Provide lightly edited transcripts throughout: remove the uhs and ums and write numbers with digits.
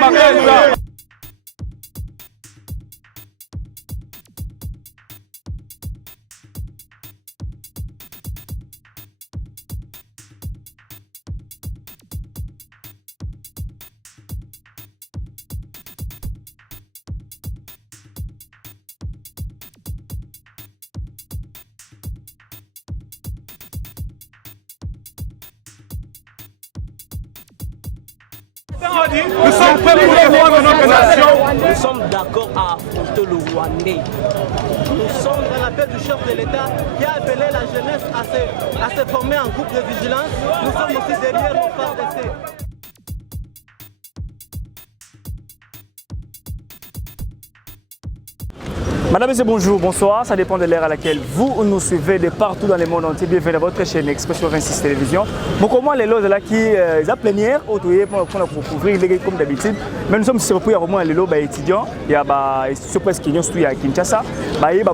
mapesa. Nous sommes prêts pour défendre notre nation. Nous sommes d'accord à affronter le Rwandais. Nous sommes à l'appel du chef de l'État qui a appelé la jeunesse à se former en groupe de vigilance. Nous sommes aussi derrière nos FARDC. Madame, Monsieur, bonjour, bonsoir. Ça dépend de l'heure à laquelle vous nous suivez de partout dans le monde entier. Bienvenue à votre chaîne Expression 26 Télévision. Bon, comment les lots de là qui est plénière, pour couvrir comme d'habitude. Mais nous sommes surpris à vraiment les lots étudiants. Il y a surprise qui surtout à Kinshasa. Ils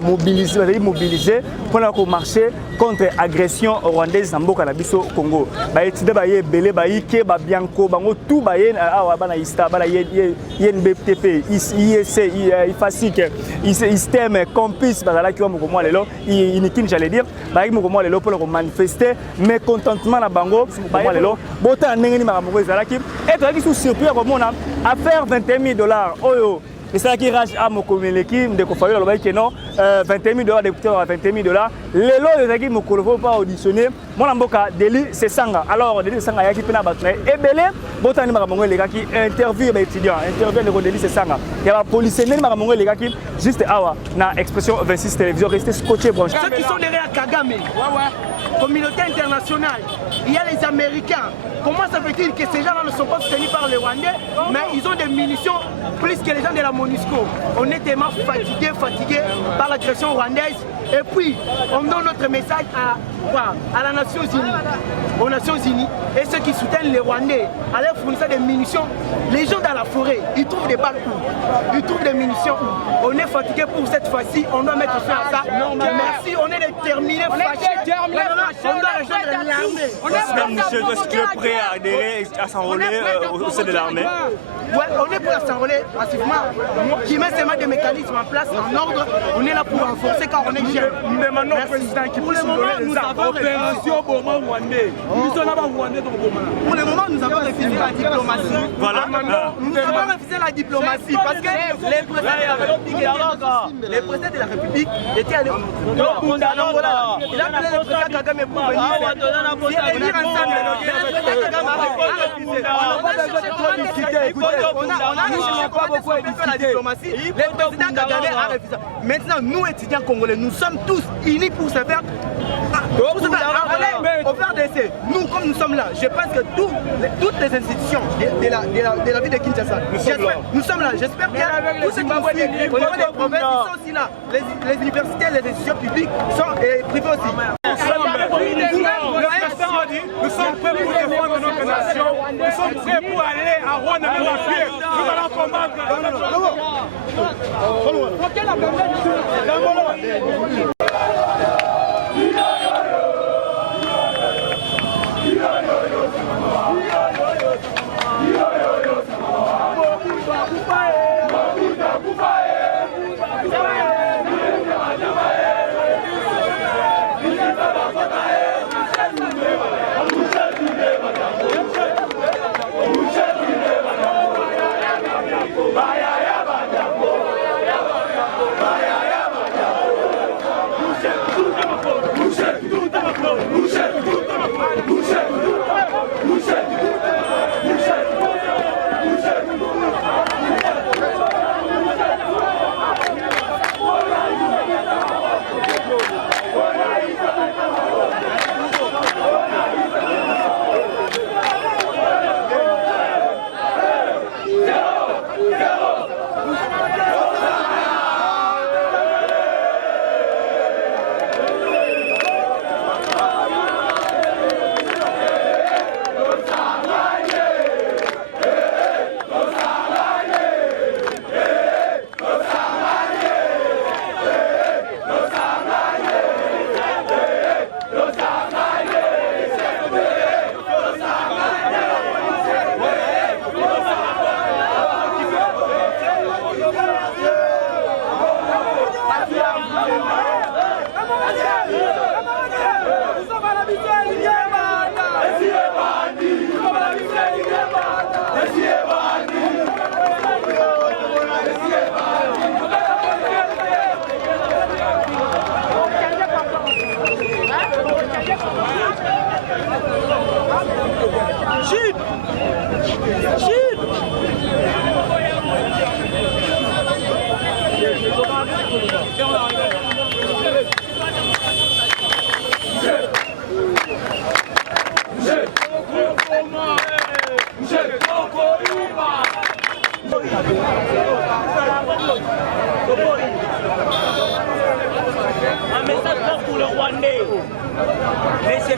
mobilisés pour marcher contre l'agression rwandaise dans le Congo. Les étudiants belé ke bianco bango tout bana ista bana YNBTP IEC IFASIC système campus bazala ki mo komwa lelo inikini j'allais dire ba mo komwa lelo pour manifester mécontentement na bango komwa lelo bota ndenge ni makambo ezalaki et to ki sous surpris comment on a faire $21 000 oyo et ça qui rage à mon communauté de conférence le que non $21 000 député $21 000 lelo ezaki mo kolofo pas auditionner mon amboka Deli Sesanga alors Deli Sesanga yaki pena batna ebele botani makambo les gars qui interview les étudiants interview le Deli Sesanga il y a la police neni makambo les gars qui juste awa na Expression 26 Télévision restez scotché branché ceux qui sont derrière Kagame communauté internationale il y a les Américains. Comment ça fait-il que ces gens-là ne sont pas soutenus par les Rwandais, mais ils ont des munitions plus que les gens de la MONUSCO? On est tellement fatigués par l'agression rwandaise. Et puis, on donne notre message à la Nations Unies, aux Nations Unies, et ceux qui soutiennent les Rwandais, à leur fournir des munitions. Les gens dans la forêt, ils trouvent des balles où? Ils trouvent des munitions où? On est fatigués pour cette fois-ci, on doit mettre fin à ça. Merci, on est déterminés, fâchés. On doit rejoindre l'armée. Est-ce que prêt à adhérer, à s'enrôler au sein de l'armée? Ouais, on est prêt à s'enrôler massivement. Qui met des mécanismes en place, en ordre, on est là pour renforcer car on est jeune. Nous demandons au président qui puisse nous donner des opérations rwandais. Nous sommes là-bas rwandais dans Boma. Pour le moment, nous avons refusé la diplomatie. Voilà. Nous avons refusé la diplomatie parce que les présidents de la République étaient allés en Angola. Il a appelé le président Kagame pour venir. Maintenant, nous étudiants congolais, nous sommes tous unis pour se faire au FARDC. Nous, comme nous sommes là, je pense que toutes les institutions de la ville de Kinshasa, nous sommes là. J'espère que tous ceux qui nous suivent, au niveau des provinces, ils sont aussi là. Les universités, les institutions publiques sont privées aussi. Nous sommes prêts pour défendre notre nation. Nous sommes prêts pour aller à Rwanda de la paix. Nous allons combattre.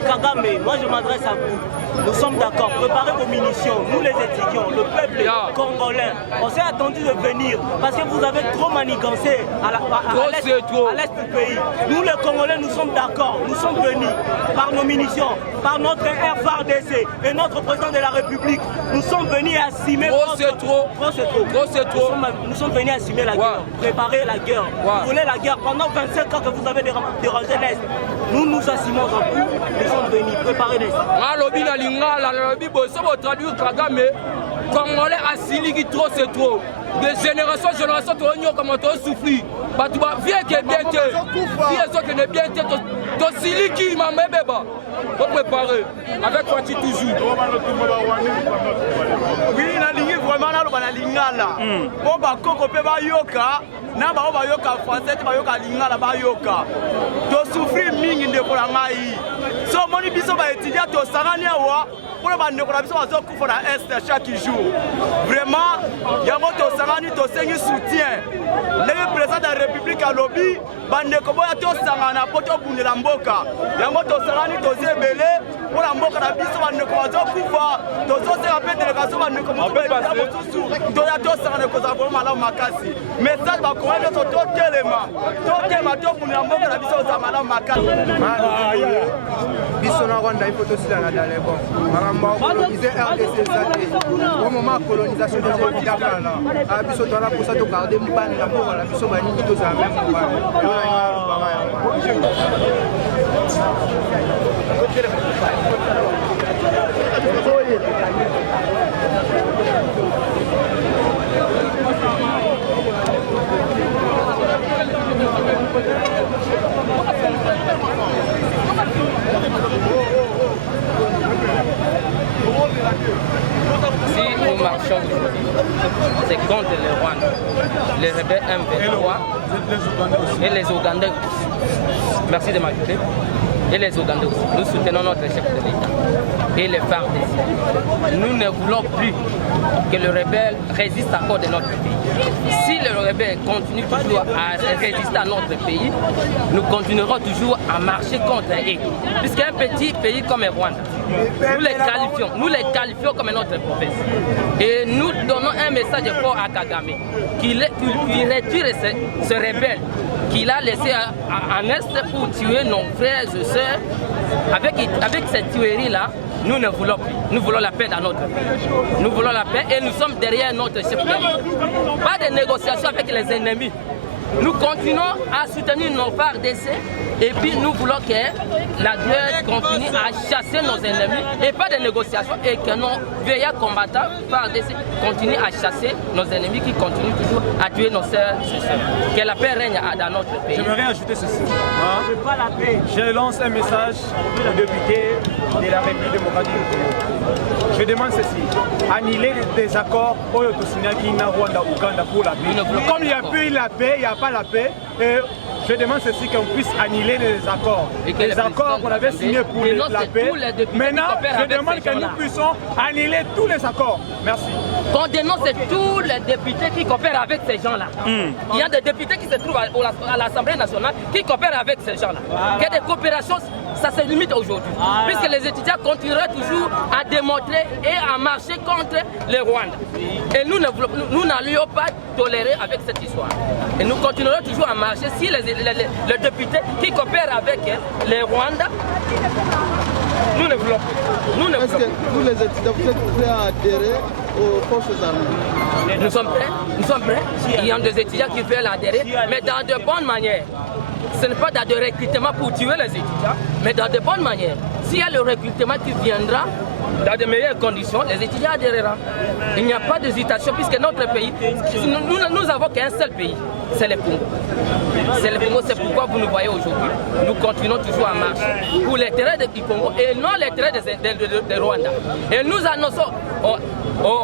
Kagame, moi je m'adresse à vous. Nous sommes d'accord, préparez vos munitions, nous les étudiants, le peuple congolais. On s'est attendu de venir parce que vous avez trop manigancé à l'est du pays. Nous les Congolais, nous sommes d'accord, nous sommes venus par nos munitions, par notre FARDC et notre président de la République. Nous sommes venus assumer Nous sommes venus assumer la guerre, préparer la guerre. Vous voulez la guerre pendant 25 ans que vous avez dérangé l'Est. Nous nous assumons à vous, nous sommes venus préparer l'Est. Congolais asili trop c'est trop. De génération en génération, tu as comment tu souffrir. Tu vas viens que bien que, viens que ne bien que, tu sili qui m'a mis bébé. Pour préparer avec Fati toujours. Oui, na ligne vraiment na loba na lingala. Bon ba koko pe ba yoka, na ba ba yoka français ba yoka lingala ba yoka. To souffrir mingi ndeko na ngai. So moni biso ba étudiant to sarani awa. Pour les bandes de la mission, on a est chaque jour. Vraiment, il y a un sarani, to sengi soutien. Le président de la République à lobby, bande de koboya to sarana, poto bunde la mboka. Il y a un sarani, to zebele, pour la mboka la biso bande de koboya kufa. To so se rappelle délégation bande de koboya to ya to sarana ko za vraiment la makasi. Message ba ko to to telema. To tema to bunde la mboka la biso za mala makasi. Biso na Rwanda il faut aussi la dalé bon. Coloniser RDC au moment de colonisation de Dakar là. Abiso doit la pour ça de garder mon ban la pour la biso bani qui tous la même Si nous marchons aujourd'hui, c'est contre les Rwandais, les rebelles M23 et les Ougandais aussi. Merci de m'ajouter. Et les Ougandais aussi. Nous soutenons notre chef de l'État et les FARDC. Nous ne voulons plus que le rebelle résiste encore de notre pays. Si le rebelle continue toujours à résister à notre pays, nous continuerons toujours à marcher contre eux. Puisqu'un petit pays comme le Rwanda, nous les qualifions comme notre province. Et nous donnons un message fort à Kagame, qu'il retire ce rebelle qu'il a laissé en Est pour tuer nos frères et sœurs. Avec cette tuerie-là, nous ne voulons plus. Nous voulons la paix dans notre pays. Nous voulons la paix et nous sommes derrière notre chef de l'État. Pas de négociation avec les ennemis. Nous continuons à soutenir nos FARDC et puis nous voulons que la guerre continue à chasser nos ennemis et pas de négociations et que nos vieillards combattants FARDC continuent à chasser nos ennemis qui continuent toujours à tuer nos sœurs et sœurs. Que la paix règne dans notre pays. J'aimerais ajouter ceci. Je lance un message aux députés de la République démocratique du Congo. Je demande ceci. Annuler les désaccords au Rwanda, Ouganda pour la paix. Comme il n'y a plus la paix, il n'y a pas la paix. Je demande ceci qu'on puisse annuler les accords. Les accords qu'on avait signés pour la paix. Maintenant, je demande que nous puissions annuler tous les accords. Merci. Qu'on dénonce tous les députés qui coopèrent avec ces gens-là. Il y a des députés qui se trouvent à l'Assemblée nationale qui coopèrent avec ces gens-là. Que des coopérations, ça se limite aujourd'hui. Puisque les étudiants continueront toujours à démontrer et à marcher contre les Rwandais. Et nous n'allions pas tolérer avec cette histoire. Et nous continuerons toujours à marcher si les députés qui coopèrent avec les Rwandais, nous ne voulons plus. Est-ce que vous les étudiants, vous êtes prêts à adhérer aux forces armées? Nous sommes prêts. Il y a des étudiants qui veulent adhérer, mais dans de bonnes manières. Ce n'est pas dans de recrutement pour tuer les étudiants, mais dans de bonnes manières. S'il y a le recrutement qui viendra dans de meilleures conditions, les étudiants adhéreront. Il n'y a pas d'hésitation puisque notre pays, nous n'avons qu'un seul pays, c'est le Congo. C'est le Congo, c'est pourquoi vous nous voyez aujourd'hui. Nous continuons toujours à marcher pour l'intérêt du Congo et non l'intérêt de Rwanda. Et nous annonçons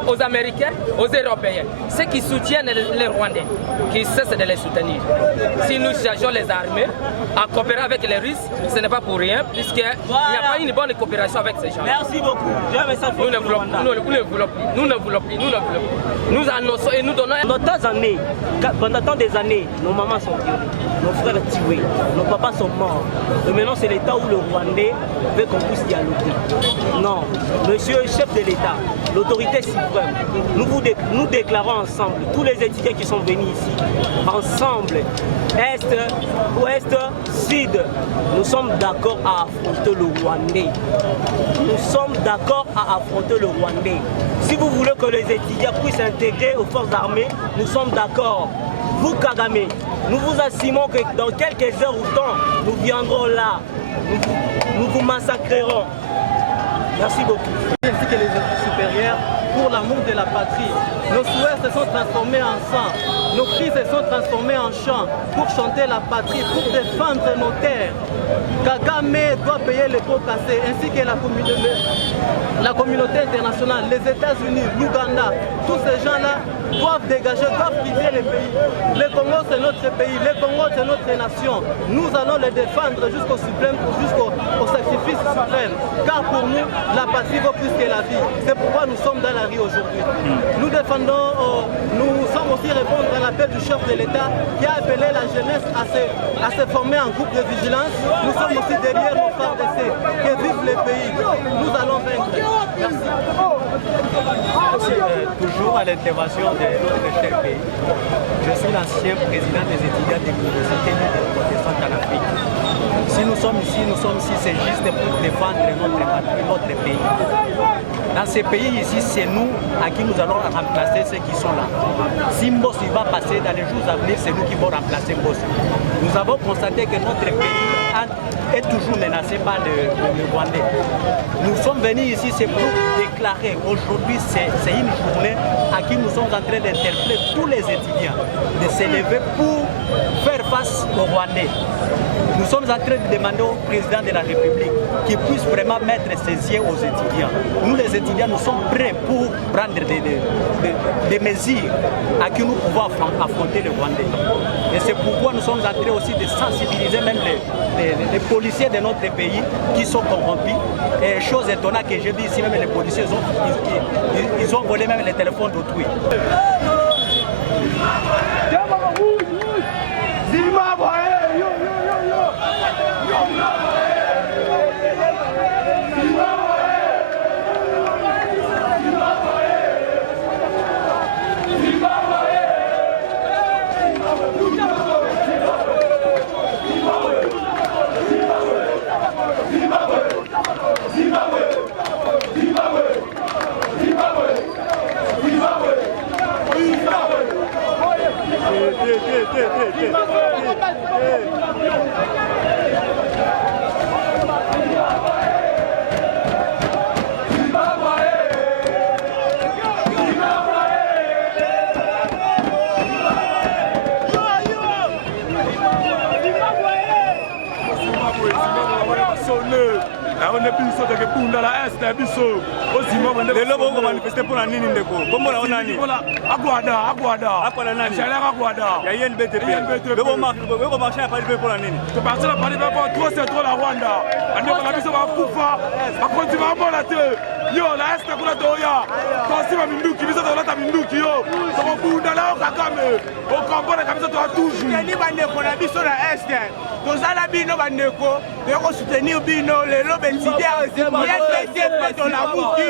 aux Américains, aux Européens, ceux qui soutiennent les Rwandais, qui cessent de les soutenir. Si nous cherchons les armées à coopérer avec les Russes, ce n'est pas pour rien, puisqu'il n'y a pas une bonne coopération avec ces gens. Merci beaucoup. J'ai un message pour le Rwanda. Nous ne voulons plus. Nous annonçons et nous donnons... Pendant tant des années, nos mamans sont violées, nos frères tués, nos papas sont morts. Et maintenant, c'est l'État où le Rwandais veut qu'on puisse dialoguer. Non, monsieur le chef de l'État, l'autorité suprême, nous déclarons ensemble, tous les étudiants qui sont venus ici, ensemble, Est, Ouest, Sud, nous sommes d'accord à affronter le Rwandais. Nous sommes d'accord à affronter le Rwandais. Si vous voulez que les étudiants puissent s'intégrer aux forces armées, nous sommes d'accord. Vous, Kagame, nous vous assurons que dans quelques heures ou temps, nous viendrons là. Nous vous massacrerons. Merci beaucoup. Ainsi que les supérieurs, pour l'amour de la patrie. Nos souhaits se sont transformés en sang. Nos cris se sont transformés en chants pour chanter la patrie, pour défendre nos terres. Kagame doit payer les pots cassés, ainsi que la communauté internationale, les États-Unis, l'Ouganda. Tous ces gens-là doivent dégager, doivent quitter le pays. Le Congo, c'est notre pays. Le Congo, c'est notre nation. Nous allons le défendre jusqu'au suprême, jusqu'au sacrifice suprême. Car pour nous, la patrie vaut plus que la vie. C'est pourquoi nous sommes dans la rue aujourd'hui. Nous défendons, nous sommes aussi répondre à l'appel du chef de l'État qui a appelé la jeunesse à se former en groupe de vigilance. Nous sommes aussi derrière nos FARDC. Que vive le pays. Nous allons vaincre. Merci. Toujours à l'intervention de notre cher pays. Je suis l'ancien président des étudiants de l'Université de protestante en Afrique. Si nous sommes ici, c'est juste pour défendre notre patrie, notre pays. Dans ces pays ici, c'est nous à qui nous allons remplacer ceux qui sont là. Si Mbos va passer dans les jours à venir, c'est nous qui vont remplacer Mbos. Nous avons constaté que notre pays est toujours menacé par le Rwandais. Nous sommes venus ici, c'est pour déclarer aujourd'hui, c'est une journée à qui nous sommes en train d'interpeller tous les étudiants de s'élever pour faire face au Rwandais. Nous sommes en train de demander au président de la République qu'il puisse vraiment mettre ses yeux aux étudiants. Nous les étudiants, nous sommes prêts pour prendre des mesures à qui nous pouvons affronter le Rwandais. Et c'est pourquoi nous sommes en train aussi de sensibiliser même les policiers de notre pays qui sont corrompus. Et chose étonnante que j'ai vu ici, même les policiers, ils ont volé même les téléphones d'autrui. lelo boko manifester pour la nini ndeko kombo na onani akwada ya INBTP boko marcher à Paris pour la nini to partir à Paris pour trop c'est trop la Rwanda andeko na biso ba kufa ba continue ba te yo la est kuna doya tosi ba minduki biso to lata minduki yo to bunda la Kagame o kombo na kabisa to toujours ni bandeko na biso na est tozala bino bandeko yoko soutenir bino lelo betidia yeke to la muki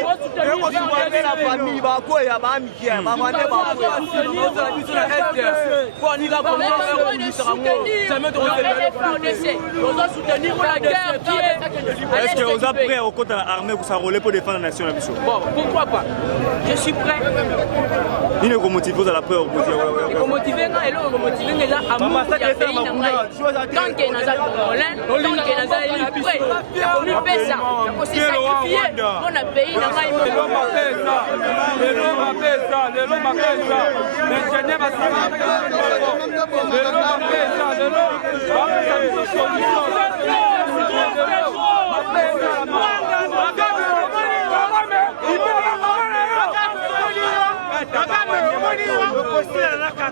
yoko soutenir la famille ba ko ya ba amiki ba mande ba ko tozala biso na est ko ni ga ko est-ce que vous êtes prêts au côté armé pour s'enrôler pour défendre la nation? Bon, pourquoi pas? Je suis prêt. Il ne motive vous à la preuve opposée. Il faut motiver non, et là on va motiver déjà à mon pays tant qu'il y a un congolais, tant qu'il y a un prêt, on lui paie ça. On s'est sacrifié, on a payé dans ma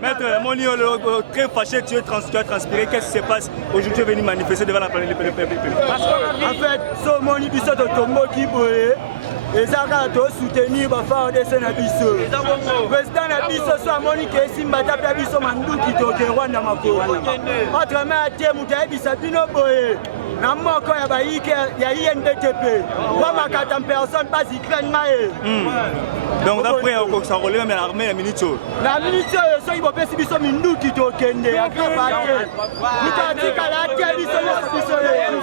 Maître Moni, très fâché, tu as transpiré. Qu'est-ce qui se passe? Aujourd'hui, tu es venu manifester devant la planète. En fait, ce Moni, tu sais, de Tombo qui brûle. eza kaka tosoutenir bafardc na biso président na biso so amoni ke esimba ta mpe biso manduki toke rwanda makolo autrement ate moto ayebisa bino boye na moko ya bayike ya INDTP bamakata personne pas Ukraine mae donc d'après okokisa kolema mais l'armée ya minute na minute oyo soki bopesi biso minduki tokende akaba te moto atikala ate biso nyonso biso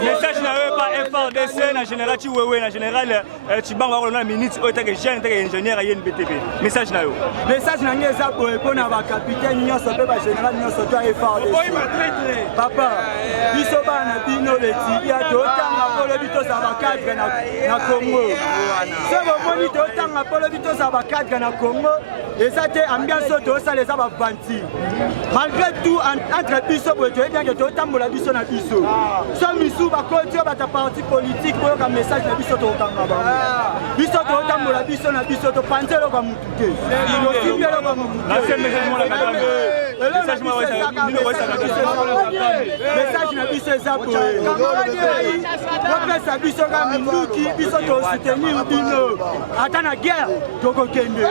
message na yo pa FRDC na général Chiwewe na général Chibango akolona na minute oyo take jeune take ingénieur ya INDTP message na yo message na ngai eza boye mpona bakapitaine nyonso mpe bagénéral nyonso to FRDC papa biso bana na bino letidia totanga polobi tozala bacadre na Congo so bomoni totanga polobi tozala bacadre na Congo eza te ambiance oyo tosala eza bavanti malgré tout entre biso boye toyebianke totambola biso na biso so misu bakoti oyo bata parti politique boyoka message na biso tokanga bango biso totambola biso na biso topanze eloko mutu te tosimbi eloko mutu message na biso eza boye bopesa biso ka minduki biso tosoutenir bino ata na guerre tokokende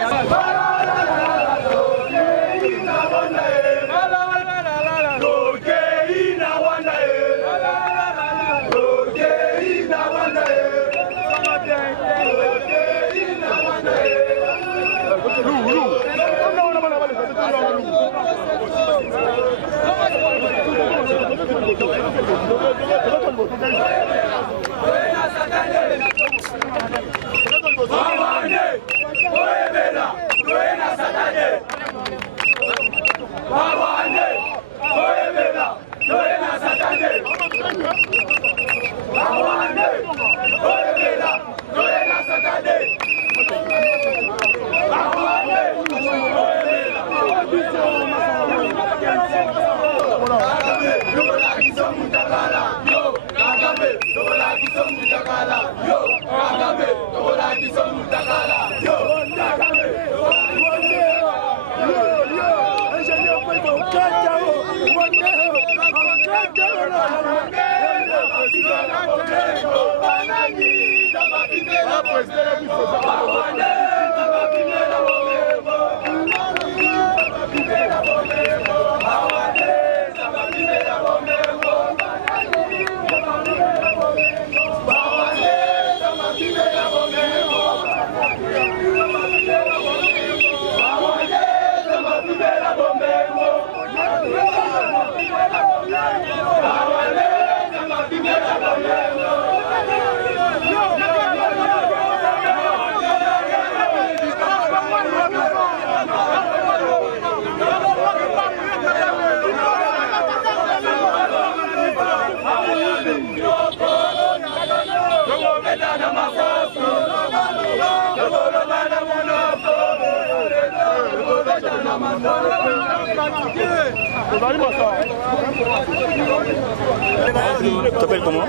Tu t'appelles comment?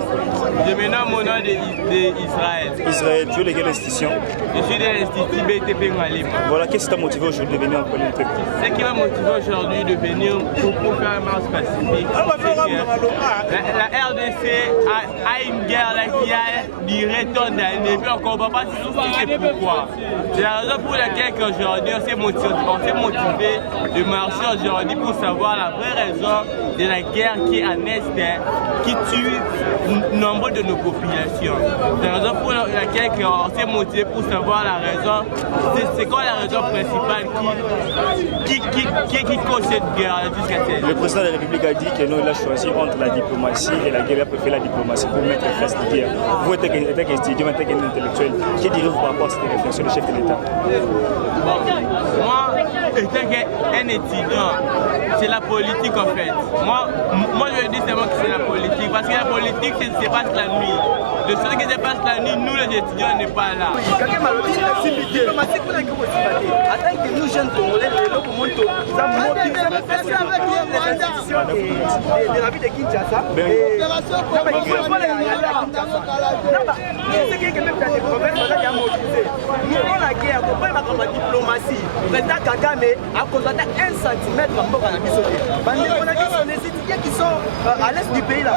Je me nomme au nom d'Israël. Israël, tu es de quelle institution? Je suis de l'Institut BTP Ngalim. Voilà, qu'est-ce qui t'a motivé aujourd'hui de venir en politique? Ce qui m'a motivé aujourd'hui de venir pour faire un marche pacifique, la RDC a une guerre là qui a duré tant d'années, puis on ne comprend pas c'est pourquoi. C'est la raison pour laquelle aujourd'hui on s'est motivé de marcher aujourd'hui pour savoir la vraie raison de la guerre qui est en Est, qui tue nombre de nos populations. C'est la raison pour laquelle on s'est motivé pour savoir la raison. C'est quoi la raison principale qui cause cette guerre jusqu'à cette. Le président de la République a dit que nous, il a choisi entre la diplomatie et la guerre. Il a préféré la diplomatie pour mettre face à la guerre. Vous, êtes qu'étudiant, en tant qu'intellectuel, que direz-vous par rapport à cette réflexion du chef de l'État? Bon, moi, étant qu'un étudiant, c'est la politique en fait. Moi je dis seulement que c'est la politique, parce que la politique se passe la nuit. De ce qui se passe la nuit, nous les étudiants, on n'est pas là. nous jeunes Congolais, de la ville de Kinshasa. La guerre, la diplomatie. Président Kagame a constaté 1 centimètre en bas à la mission. On a dit que les étudiants qui sont à l'est du pays là,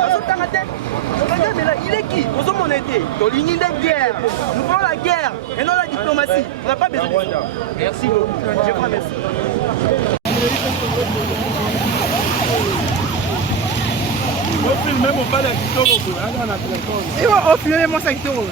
il est qui? on était dans l'unité de guerre. Nous voulons la guerre et non la diplomatie. On n'a pas besoin de ça. Merci beaucoup. Je vous remercie. On filme moi 5 euros.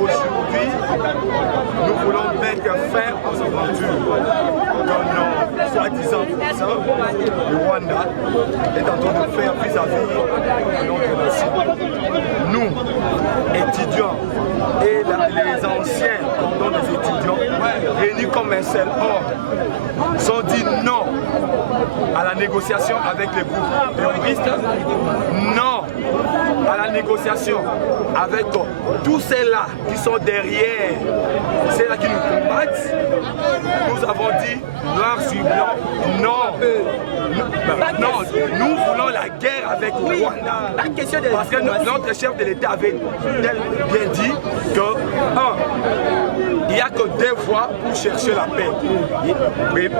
Aujourd'hui, nous voulons mettre fin aux aventures d'un nom soi-disant puissant. Le Rwanda est en train de faire vis-à-vis de notre nation. Nous, étudiants et les anciens pendant des étudiants, réunis comme un seul homme, sont dit non à la négociation avec les groupes terroristes, non à la négociation avec tous ceux-là qui sont derrière, ceux-là qui nous combattent. Nous avons dit noir sur blanc, non. Non, nous voulons la guerre avec le Rwanda. Parce que notre chef de l'État avait bien dit que, il n'y a que deux voies pour chercher la paix.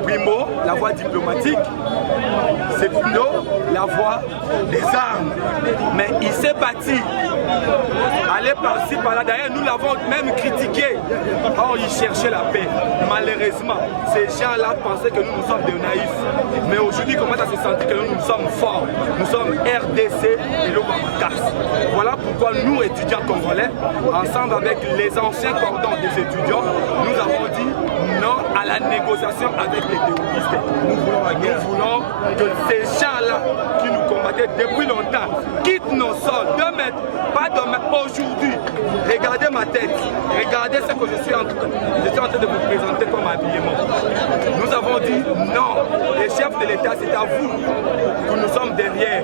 Primo, la voie diplomatique, c'est plutôt la voie des armes. Mais il s'est bâti. Aller par-ci, par-là. D'ailleurs, nous l'avons même critiqué. Or, il cherchait la paix. Malheureusement, ces gens-là pensaient que nous sommes des naïfs. Mais aujourd'hui, comment ça se sentit que nous sommes forts. Nous sommes RDC et le Bamakas. Voilà pourquoi nous, étudiants congolais, ensemble avec les anciens cordons des étudiants, nous avons dit non à la négociation avec les terroristes. Nous voulons la guerre. Nous voulons que ces gens-là qui nous combattaient depuis longtemps quittent nos sols. 2 mètres, pas 2 mètres. Aujourd'hui, regardez ma tête, regardez ce que je suis en train de vous présenter comme habillement. Nous avons dit non. Les chefs de l'État, c'est à vous que nous sommes derrière.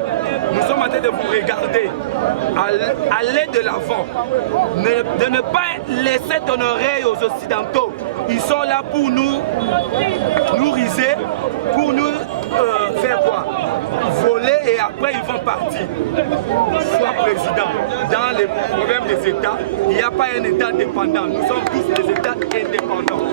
Nous sommes en train de vous regarder. Allez de l'avant. De ne pas laisser ton oreille aux Occidentaux. Ils sont là pour nous riser, pour nous faire quoi? Voler et après ils vont partir. Sois président. Dans les problèmes des États, il n'y a pas un État dépendant. Nous sommes tous des États indépendants.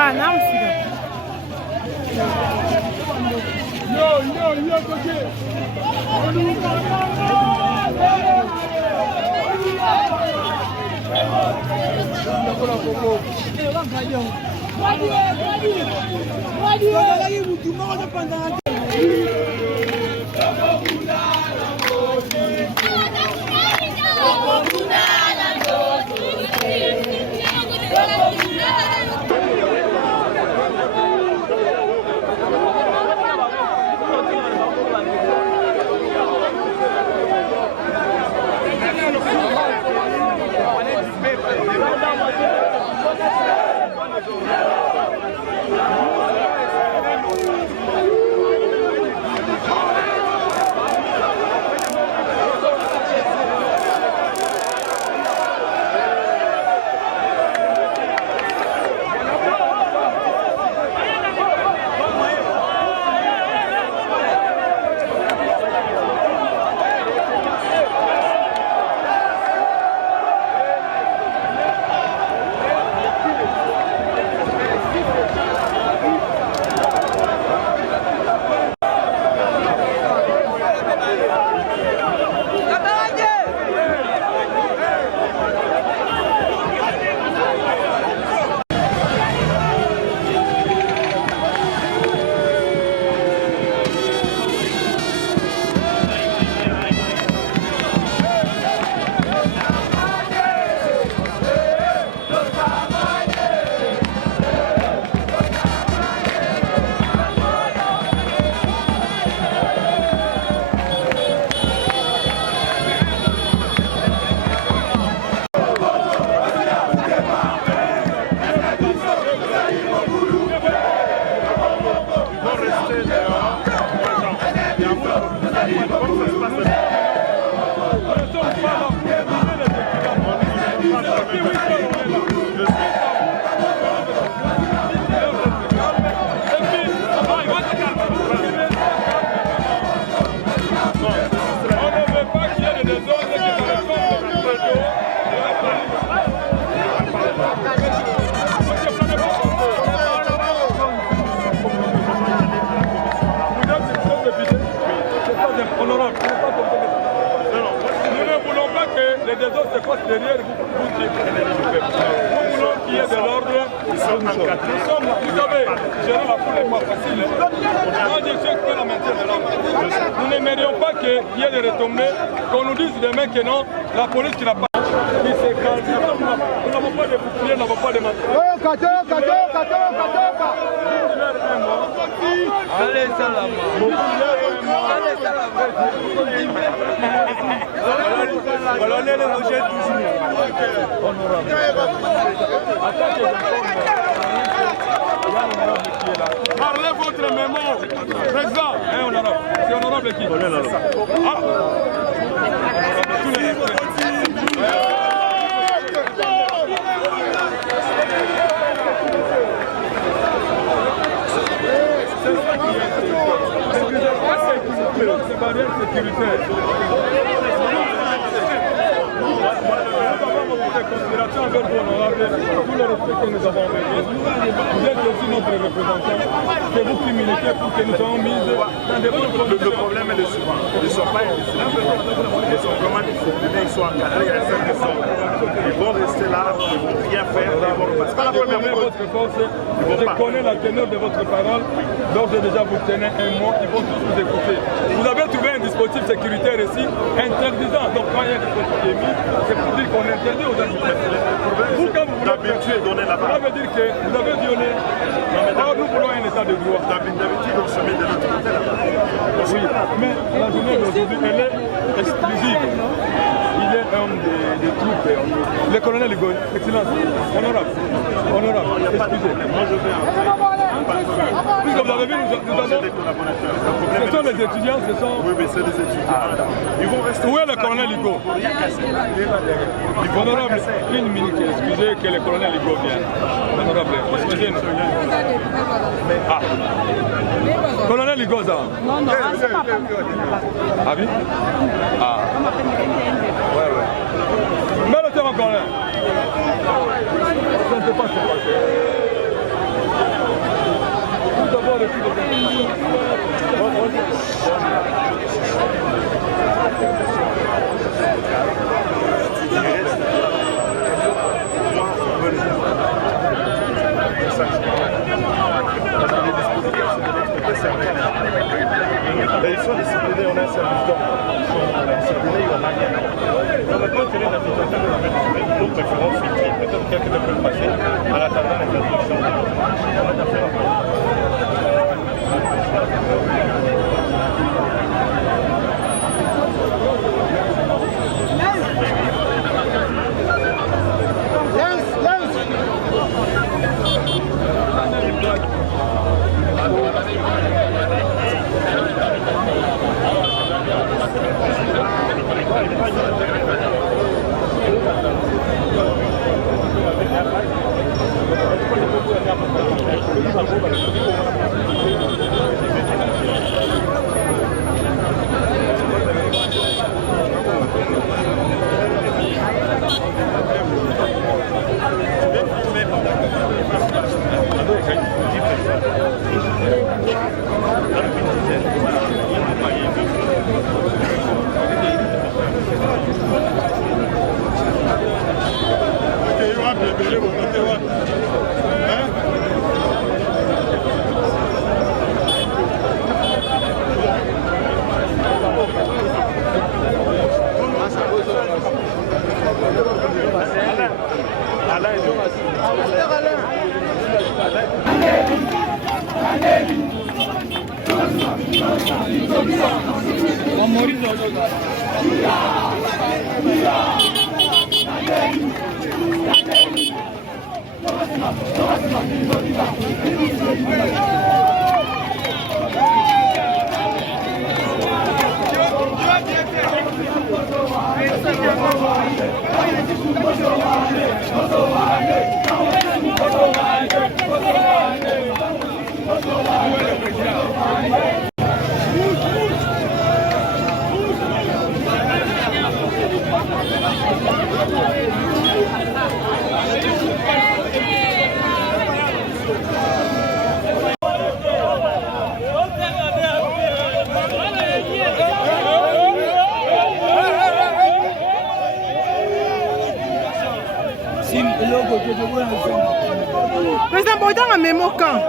Ah, não, filha. derrière vous qui prenez le peuple. Nous voulons qu'il y ait de l'ordre. Nous sommes, vous savez, gérer la foule n'est pas facile. Moi, je sais que la maintien de l'ordre. Nous n'aimerions pas qu'il y ait des retombées, qu'on nous dise demain que non, la police qui n'a pas. Qui se calme. Nous n'avons pas de boucliers, nous n'avons pas de matériel. Allez, salam. Allez, salam. Colonel, les rejets toujours. Parlez votre mémoire. Président, c'est honorable qui? Ah. Ces barrières sécuritaires. Considération avec vous, honorable, tout le respect que nous avons envers vous. Vous êtes aussi notre représentant. C'est vous qui militez pour que nous soyons mis dans des bonnes conditions. Le problème est le suivant. Ils ne sont pas indisciplinaires. Ils sont vraiment disciplinés, ils sont encadrés. Ils vont rester là, ils ne vont rien faire. C'est pas la première fois. Votre force, je connais la teneur de votre parole. Donc j'ai déjà vous tenez un mot, ils vont tous vous écouter. Vous avez trouvé un dispositif sécuritaire ici, interdisant. Donc quand il y a un dispositif qui est mis, c'est pour dire qu'on interdit aux habitants. Vous, quand vous voulez donner là-bas, ça veut dire que vous avez violé. Or, nous voulons un état de droit. D'habitude, on se met de l'autre côté là-bas. Oui, mais la journée d'aujourd'hui, elle est exclusive. Il est un des troupes. Le colonel Hugo, excellence, honorable, excusez. Moi je vais puisque vous avez vu, nous avons des collaborateurs. Ce sont les étudiants, ce sont... Oui, mais c'est les étudiants. Ils vont rester... Où est le colonel Hugo? Honorable, une minute, excusez que le colonel Hugo vienne. Honorable, excusez-nous. Ah. Colonel Hugo, ça? Non, c'est pas. Ah oui? Ah. Ouais. Mais le terrain colonel. Ça ne peut pas se passer. Tout d'abord, le coup de... Mais ils sont disciplinés, on a un service d'ordre. On est disciplinés, on n'a rien. On ne peut pas tenir la situation de la nous préférons filtrer. Peut-être quelqu'un ne peut passer en attendant les instructions. président Bodanga Memo quand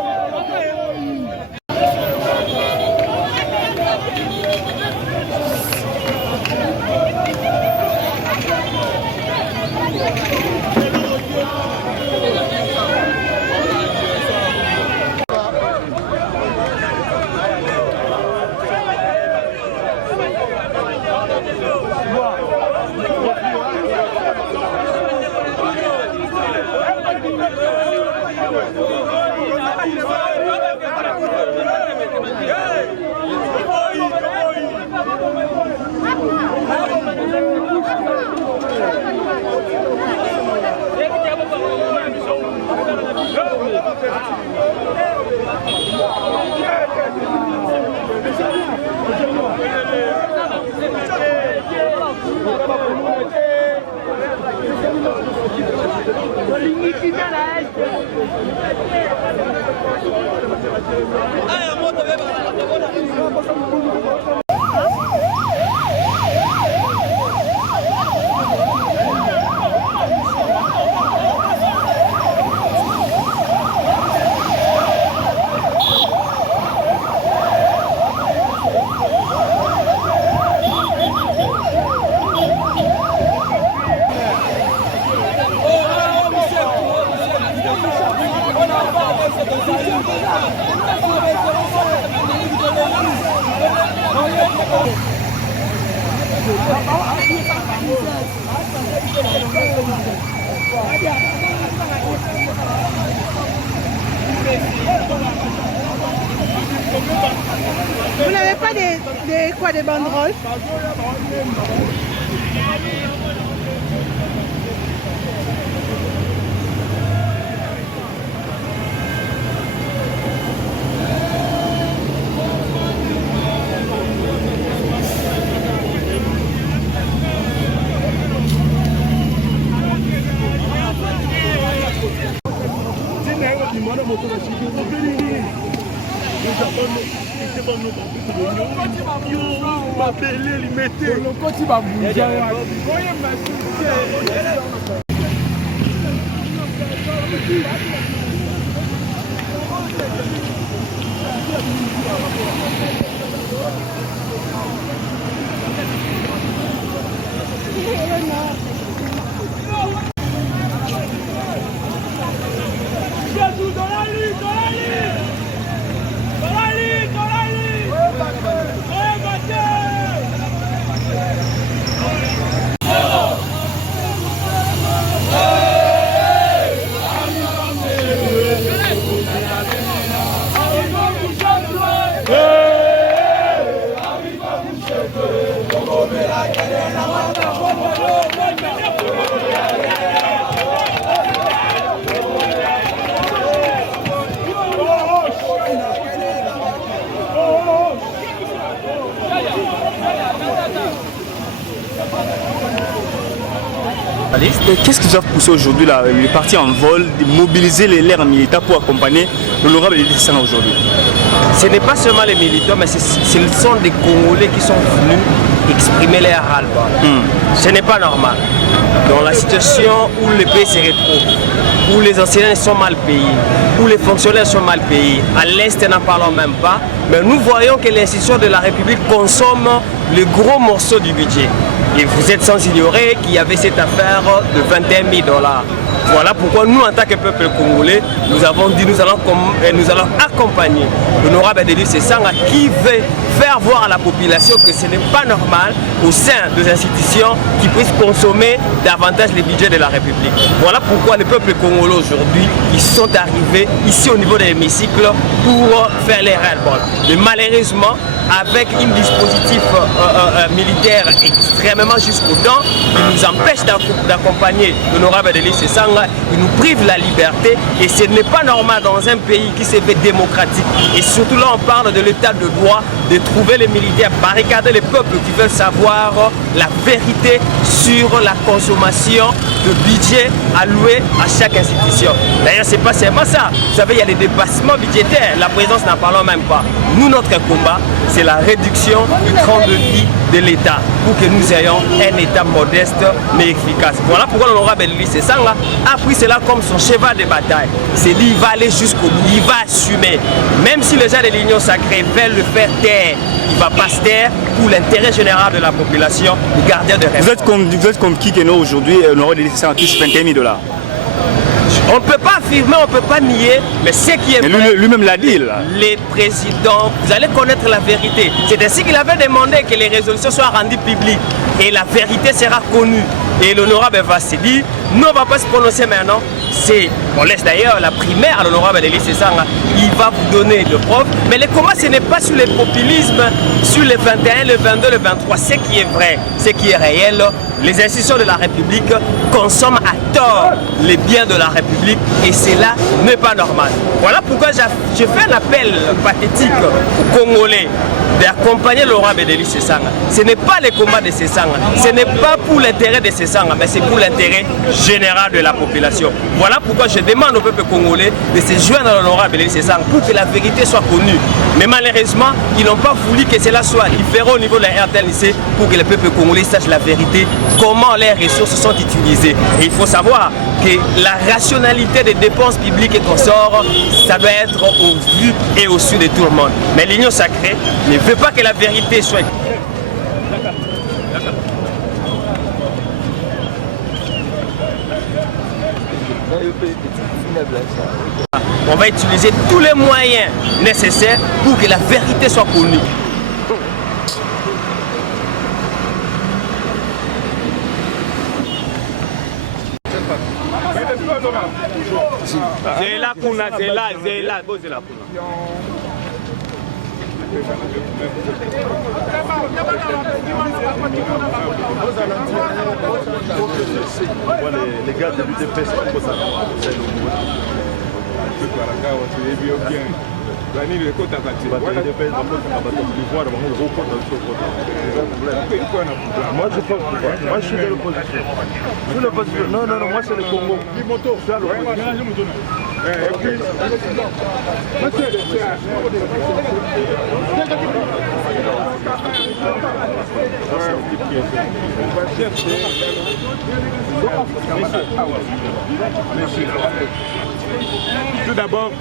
Vous n'avez pas des banderoles? Qu'est-ce qui nous a poussé aujourd'hui les partis en vol de mobiliser les leurs militaires pour accompagner l'honorable Élie Sesanga aujourd'hui? Ce n'est pas seulement les militants, mais ce sont des Congolais qui sont venus exprimer leur ras-le-bol. Ce n'est pas normal. Dans la situation où le pays se retrouve, où les enseignants sont mal payés, où les fonctionnaires sont mal payés, à l'Est n'en parlons même pas, mais nous voyons que les institutions de la République consomment le gros morceau du budget. Et vous êtes sans ignorer qu'il y avait cette affaire de 21 000 $. Voilà pourquoi nous, en tant que peuple congolais, nous avons dit nous allons accompagner l'honorable Élie Sesanga qui veut faire voir à la population que ce n'est pas normal au sein des institutions qui puissent consommer davantage les budgets de la République. Voilà pourquoi le peuple congolais aujourd'hui, ils sont arrivés ici au niveau de l'hémicycle pour faire les ras-le-bol. Mais malheureusement, avec un dispositif militaire extrêmement jusqu'au dents, il nous empêche d'accompagner l'honorable Élie Sesanga, il nous prive la liberté et ce n'est pas normal dans un pays qui s'est fait démocratique. Et surtout là on parle de l'état de droit, de trouver les militaires, barricader les peuples qui veulent savoir la vérité sur la consommation de budget alloué à chaque institution. D'ailleurs c'est pas seulement ça, vous savez il y a des dépassements budgétaires, la présidence n'en parlons même pas. Nous notre combat c'est la réduction du train de vie de l'État pour que nous ayons un État modeste mais efficace. Voilà pourquoi l'honorable Elili Sesanga a pris cela comme son cheval de bataille. C'est lui, il va aller jusqu'au bout, il va assumer. Même si les gens de l'Union sacrée veulent le faire taire, il ne va pas se taire pour l'intérêt général de la population, le gardien de réforme. Vous êtes comme qui que nous aujourd'hui, l'honorable Elili Sesanga touche 21 000 $. On ne peut pas affirmer, on ne peut pas nier, mais ce qui est vrai, lui-même l'a dit là. Les présidents, vous allez connaître la vérité. C'est ainsi qu'il avait demandé que les résolutions soient rendues publiques et la vérité sera connue. Et l'honorable va se dire, nous on ne va pas se prononcer maintenant. On laisse d'ailleurs la primaire à l'honorable Elili Sesanga. Il va vous donner le preuve. Mais le combat, ce n'est pas sur le populisme, sur le 21, le 22, le 23. Ce qui est vrai, ce qui est réel, les institutions de la République consomment à tort les biens de la République et cela n'est pas normal. Voilà pourquoi je fais un appel pathétique aux Congolais d'accompagner l'honorable Elili Sesanga. Ce n'est pas le combat de Sesanga, ce n'est pas pour l'intérêt de Sesanga, mais c'est pour l'intérêt général de la population. Voilà pourquoi je demande au peuple congolais de se joindre à l'honorable Elili Sesanga pour que la vérité soit connue. Mais malheureusement, ils n'ont pas voulu que cela soit différent au niveau de la RTLC pour que le peuple congolais sache la vérité, comment les ressources sont utilisées. Et il faut savoir que la rationalité des dépenses publiques et consorts, ça doit être au vu et au su de tout le monde. Mais l'Union sacrée ne veut pas que la vérité soit... On va utiliser tous les moyens nécessaires pour que la vérité soit connue. Zela kuna, zela, bozela kuna. Les gars de l'UDPS, c'est pour ça. Moi je pense pas. Moi je suis de l'opposition. Je suis l'opposition. Non, non, non, moi c'est le Congo. Je suis à l'opposition. Et puis, tout d'abord,